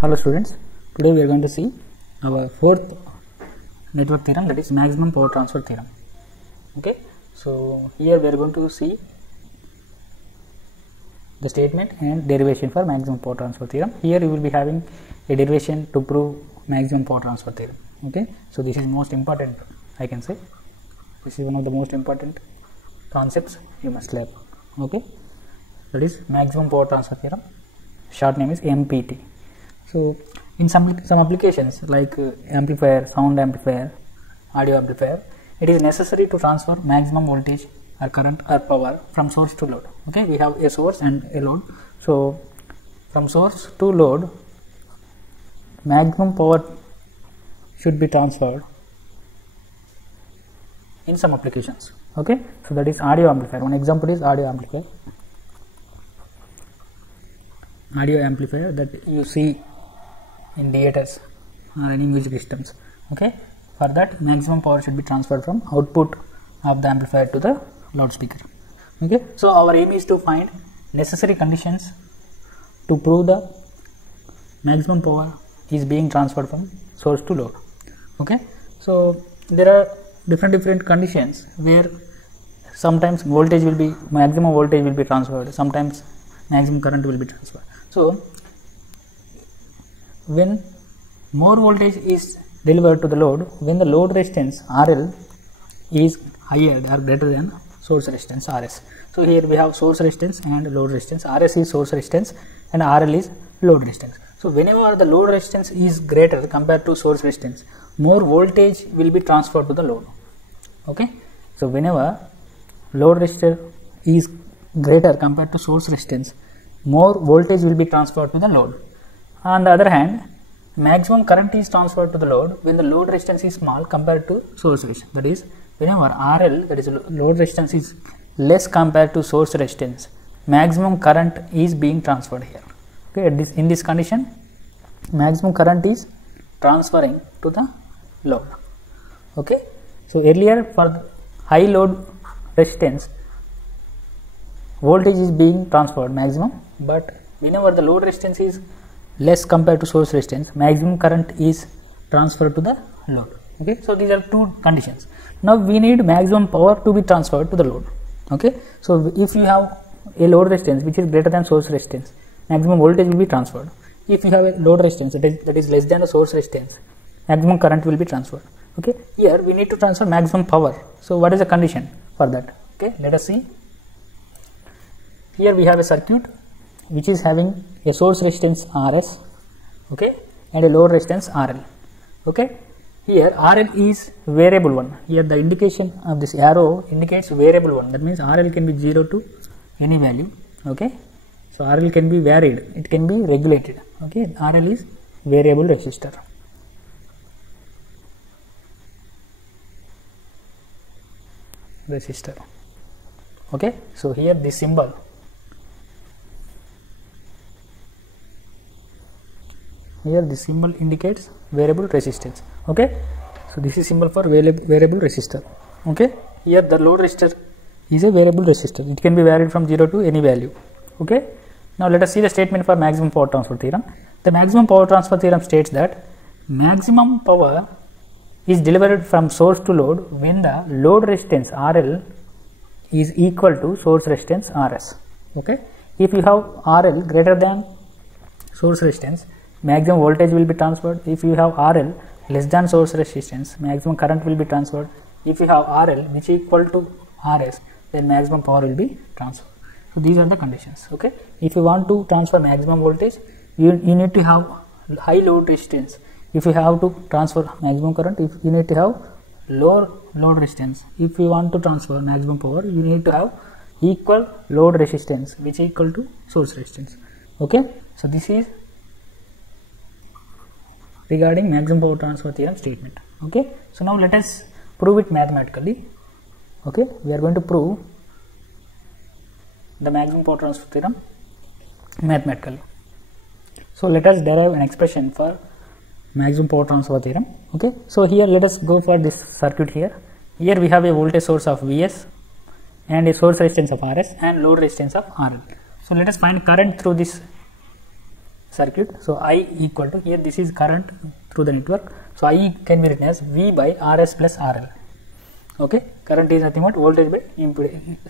Hello students, today we are going to see our fourth network theorem, that is maximum power transfer theorem. Okay, so here we are going to see the statement and derivation for maximum power transfer theorem. Here you will be having a derivation to prove maximum power transfer theorem. Okay, so this is most important, I can say. This is one of the most important concepts you must learn. Okay, that is maximum power transfer theorem. Short name is MPT. So in some applications like amplifier, sound amplifier, audio amplifier, it is necessary to transfer maximum voltage or current or power from source to load. Okay, we have a source and a load. So from source to load, maximum power should be transferred in some applications. Okay, so that is audio amplifier. One example is audio amplifier. Audio amplifier that you see in theaters or any music systems. Okay, for that maximum power should be transferred from output of the amplifier to the loudspeaker. Okay, so our aim is to find necessary conditions to prove the maximum power is being transferred from source to load. Okay, so there are different conditions where sometimes maximum voltage will be transferred, sometimes maximum current will be transferred. So when more voltage is delivered to the load, when the load resistance RL is higher or greater than source resistance RS. So here we have source resistance and load resistance. RS is source resistance and RL is load resistance. So whenever the load resistance is greater compared to source resistance, more voltage will be transferred to the load. Okay, so whenever load resistance is greater compared to source resistance, more voltage will be transferred to the load. On the other hand, maximum current is transferred to the load when the load resistance is small compared to source resistance. That is, whenever RL, that is load resistance, is less compared to source resistance, maximum current is being transferred here. Okay, in this condition, maximum current is transferring to the load. Okay, so earlier for high load resistance, voltage is being transferred maximum, but whenever the load resistance is less compared to source resistance, maximum current is transferred to the load. Okay, so these are two conditions. Now we need maximum power to be transferred to the load. Okay, so if you have a load resistance which is greater than source resistance, maximum voltage will be transferred. If you have a load resistance that is less than the source resistance, maximum current will be transferred. Okay, here we need to transfer maximum power. So what is the condition for that? Okay, let us see. Here we have a circuit which is having a source resistance RS, okay, and a load resistance RL. Okay, here RL is variable one. Here the indication of this arrow indicates variable one. That means RL can be 0 to any value. Okay, so RL can be varied, it can be regulated. Okay, RL is variable resistor. Okay, so here this symbol, here this symbol indicates variable resistance. Okay, so this is symbol for variable resistor. Okay, here the load resistor is a variable resistor, it can be varied from 0 to any value. Okay, now let us see the statement for maximum power transfer theorem. The maximum power transfer theorem states that maximum power is delivered from source to load when the load resistance RL is equal to source resistance RS. Okay, if you have RL greater than source resistance, maximum voltage will be transferred. If you have RL less than source resistance, maximum current will be transferred. If you have RL which is equal to RS, then maximum power will be transferred. So these are the conditions. Okay, if you want to transfer maximum voltage, you need to have high load resistance. If you have to transfer maximum current, if you need to have lower load resistance. If you want to transfer maximum power, you need to have equal load resistance which is equal to source resistance. Okay, so this is regarding maximum power transfer theorem statement. Okay, so now let us prove it mathematically. Okay, we are going to prove the maximum power transfer theorem mathematically. So let us derive an expression for maximum power transfer theorem. Okay, so here let us go for this circuit here. Here we have a voltage source of Vs and a source resistance of Rs and load resistance of RL. So let us find current through this circuit. So I equal to, here this is current through the network, so I can be written as V by Rs plus RL. Okay, current is nothing but voltage by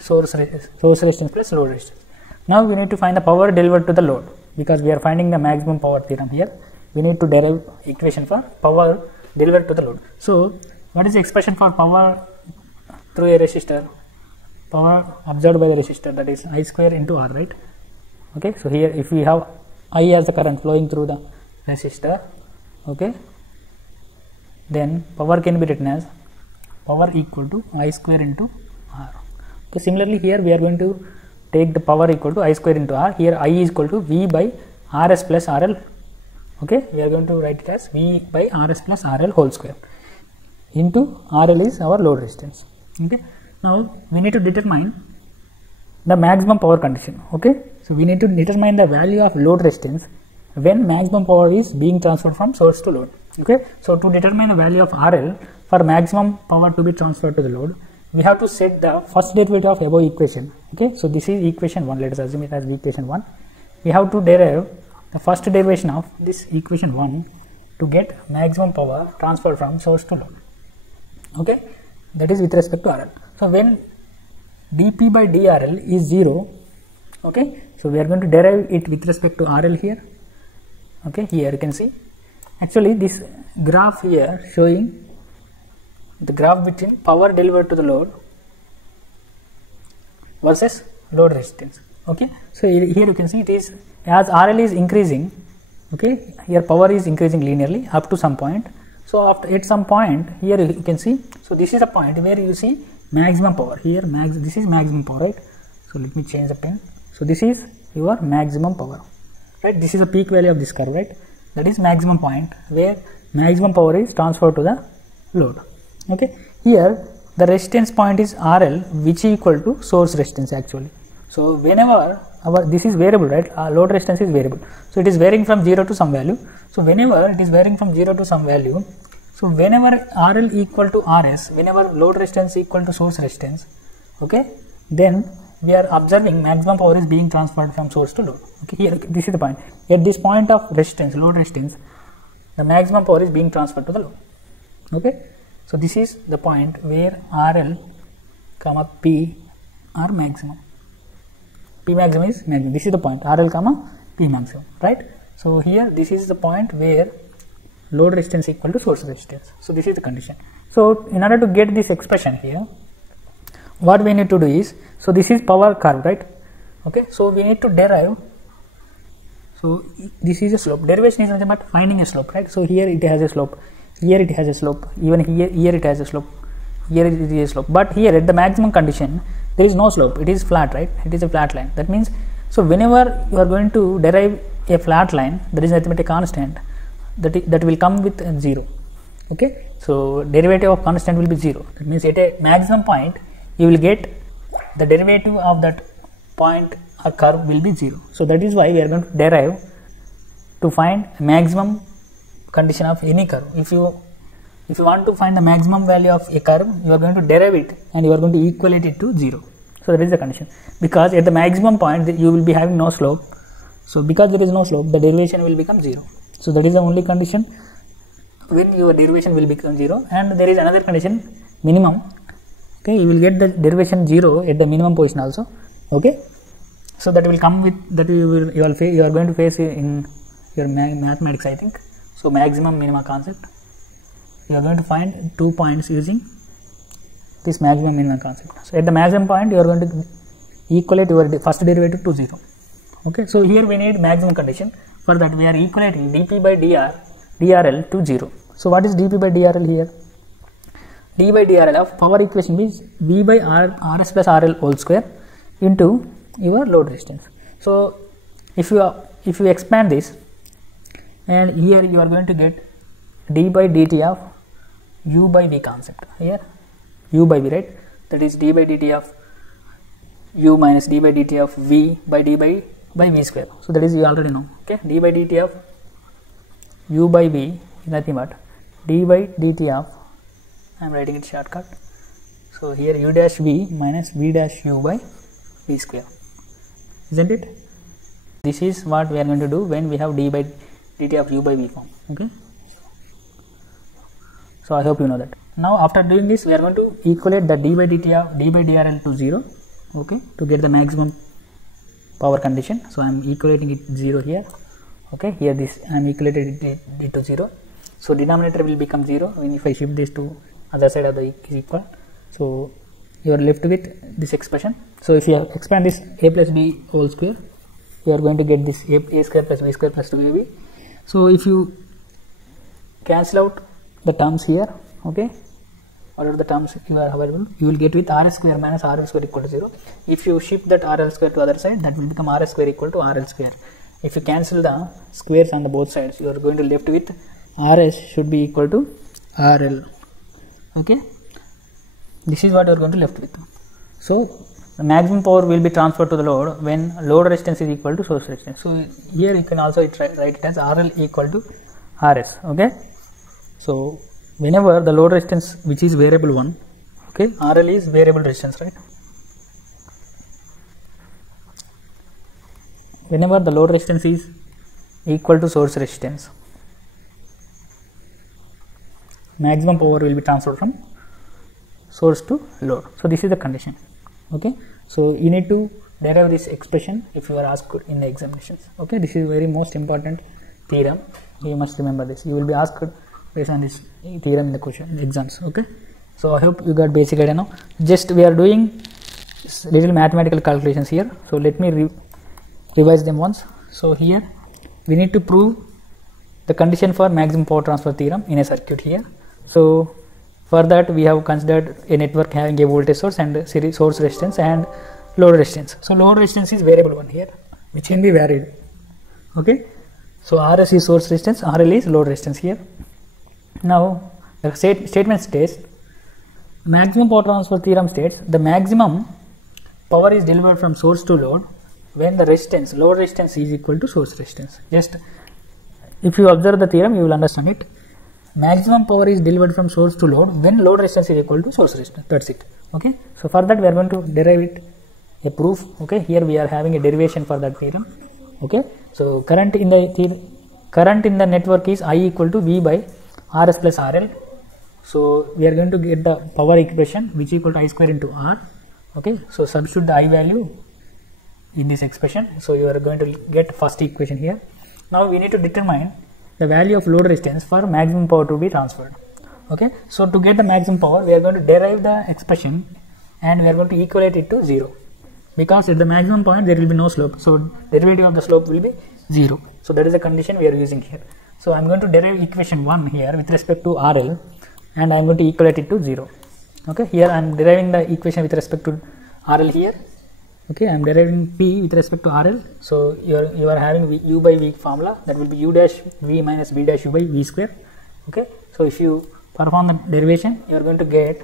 source resistance plus load resistance. Now we need to find the power delivered to the load, because we are finding the maximum power theorem here. We need to derive equation for power delivered to the load. So what is the expression for power through a resistor? Power absorbed by the resistor, that is I square into R, right? Okay, so here if we have I as the current flowing through the resistor, okay, then power can be written as power equal to I square into R. Okay, similarly here we are going to take the power equal to I square into R. Here I is equal to V by Rs plus RL. Okay, we are going to write it as V by Rs plus RL whole square into RL is our load resistance. Okay, now we need to determine the maximum power condition. Okay, so we need to determine the value of load resistance when maximum power is being transferred from source to load. Okay, so to determine the value of RL for maximum power to be transferred to the load, we have to set the first derivative of above equation. Okay, so this is equation 1, let us assume it as equation 1. We have to derive the first derivation of this equation 1 to get maximum power transferred from source to load. Okay, that is with respect to RL. So when dP by dRL is 0, okay, so we are going to derive it with respect to RL here. Okay, here you can see actually this graph here showing the graph between power delivered to the load versus load resistance. Okay, so here you can see it is as RL is increasing, okay, here power is increasing linearly up to some point. So after at some point here you can see, so this is a point where you see maximum power here, this is maximum power, right? So let me change the pen. So this is your maximum power, right? This is the peak value of this curve, right? That is maximum point where maximum power is transferred to the load. Okay, here the resistance point is RL, which is equal to source resistance actually. So whenever this is variable, right? Load resistance is variable, so it is varying from 0 to some value. So whenever it is varying from 0 to some value, so whenever RL equal to RS, whenever load resistance equal to source resistance, okay, then we are observing maximum power is being transferred from source to load. Okay, here this is the point. At this point of resistance, load resistance, the maximum power is being transferred to the load. Okay, so this is the point where RL comma P are maximum. P maximum is maximum. This is the point RL comma P maximum, right? So here this is the point where load resistance equal to source resistance. So this is the condition. So in order to get this expression here, what we need to do is, so this is power curve, right? Okay, so we need to derive, so this is a slope. Derivation is nothing but finding a slope, right? So here it has a slope, here it has a slope, even here it has a slope, here it is a slope, but here at the maximum condition there is no slope, it is flat, right? It is a flat line. That means, so whenever you are going to derive a flat line, there is nothing but a constant that will come with 0. Okay, so derivative of constant will be 0. That means at a maximum point you will get the derivative of that point or curve will be 0. So that is why we are going to derive to find maximum condition of any curve. If you want to find the maximum value of a curve, you are going to derive it and you are going to equate it to 0. So that is the condition, because at the maximum point you will be having no slope. So because there is no slope, the derivation will become 0. So that is the only condition when your derivation will become 0. And there is another condition, minimum. Okay, you will get the derivation 0 at the minimum position also. Okay, so that will come with that you are going to face in your mathematics, I think. So maximum minima concept, you are going to find 2 points using this maximum minima concept. So at the maximum point you are going to equate your first derivative to 0. Okay, so here we need maximum condition. For that we are equating dP by dRL to 0. So what is dP by dRL here? d by dRL of power equation is V by Rs plus RL whole square into your load resistance. So if you expand this, and here you are going to get d by dt of U by V concept. Here U by V, right? That is d by dt of U minus d by dt of V by d by V square. So that is you already know. Okay, d by dt of U by V is nothing but d by dt of, I am writing it shortcut. So here U dash V minus V dash U by V square, isn't it? This is what we are going to do when we have d by dt of u by v form. Okay, so I hope you know that. Now after doing this, we are going to equate the d by dt of d by drl to 0, okay, to get the maximum power condition. So I am equating it 0 here. Okay, here this I am equating it to 0. So denominator will become 0 when if I shift this to other side of the is equal. So you are left with this expression. So if you expand this a plus b whole square, you are going to get this a square plus b square plus 2ab. So if you cancel out the terms here, okay, whatever the terms you are available, you will get with r square minus rl square equal to 0. If you shift that rl square to other side, that will become r square equal to rl square. If you cancel the squares on the both sides, you are going to left with rs should be equal to rl. Okay, this is what you are going to left with. So the maximum power will be transferred to the load when load resistance is equal to source resistance. So here you can also write it as RL equal to RS. Okay, so whenever the load resistance, which is variable one, okay, RL is variable resistance, right? Whenever the load resistance is equal to source resistance, maximum power will be transferred from source to load. So this is the condition. Okay, so you need to derive this expression if you are asked in the examinations. Okay, this is very most important theorem. You must remember this. You will be asked based on this theorem in the question exams. Okay, so I hope you got basic idea now. Just we are doing little mathematical calculations here. So let me revise them once. So here we need to prove the condition for maximum power transfer theorem in a circuit here. So for that we have considered a network having a voltage source and series source resistance and load resistance. So load resistance is variable one here, which can be varied. Okay, so RS is source resistance, RL is load resistance here. Now the statement states, maximum power transfer theorem states the maximum power is delivered from source to load when the resistance, load resistance is equal to source resistance. Just if you observe the theorem, you will understand it. Maximum power is delivered from source to load when load resistance is equal to source resistance. That's it. Okay, so for that we are going to derive it a proof. Okay, here we are having a derivation for that theorem. Okay, so current in the network is I equal to V by Rs plus RL. So we are going to get the power equation which equal to I square into R. Okay, so substitute the I value in this expression. So you are going to get first equation here. Now we need to determine the value of load resistance for maximum power to be transferred. Okay, so to get the maximum power, we are going to derive the expression and we are going to equate it to 0, because at the maximum point there will be no slope, so derivative of the slope will be 0. So that is the condition we are using here. So I am going to derive equation 1 here with respect to RL and I am going to equate it to 0. Okay, here I am deriving the equation with respect to RL here. Okay, I am deriving P with respect to RL. So you are having U by V formula, that will be U dash V minus B dash U by V square. Okay, so if you perform the derivation, you are going to get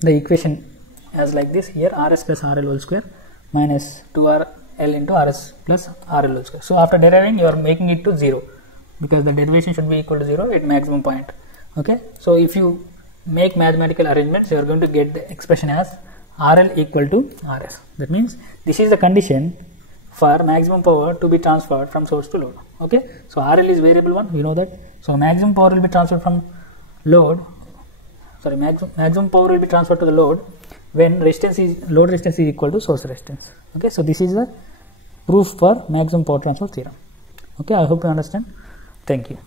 the equation as like this here, RS plus RL whole square minus 2RL into RS plus RL whole square. So after deriving, you are making it to 0 because the derivation should be equal to 0 at maximum point. Okay, so if you make mathematical arrangements, you are going to get the expression as RL equal to RS. That means this is the condition for maximum power to be transferred from source to load. Okay, so RL is variable one, we know that. So maximum power will be transferred from load. Sorry, maximum power will be transferred to the load when load resistance is equal to source resistance. Okay, so this is the proof for maximum power transfer theorem. Okay, I hope you understand. Thank you.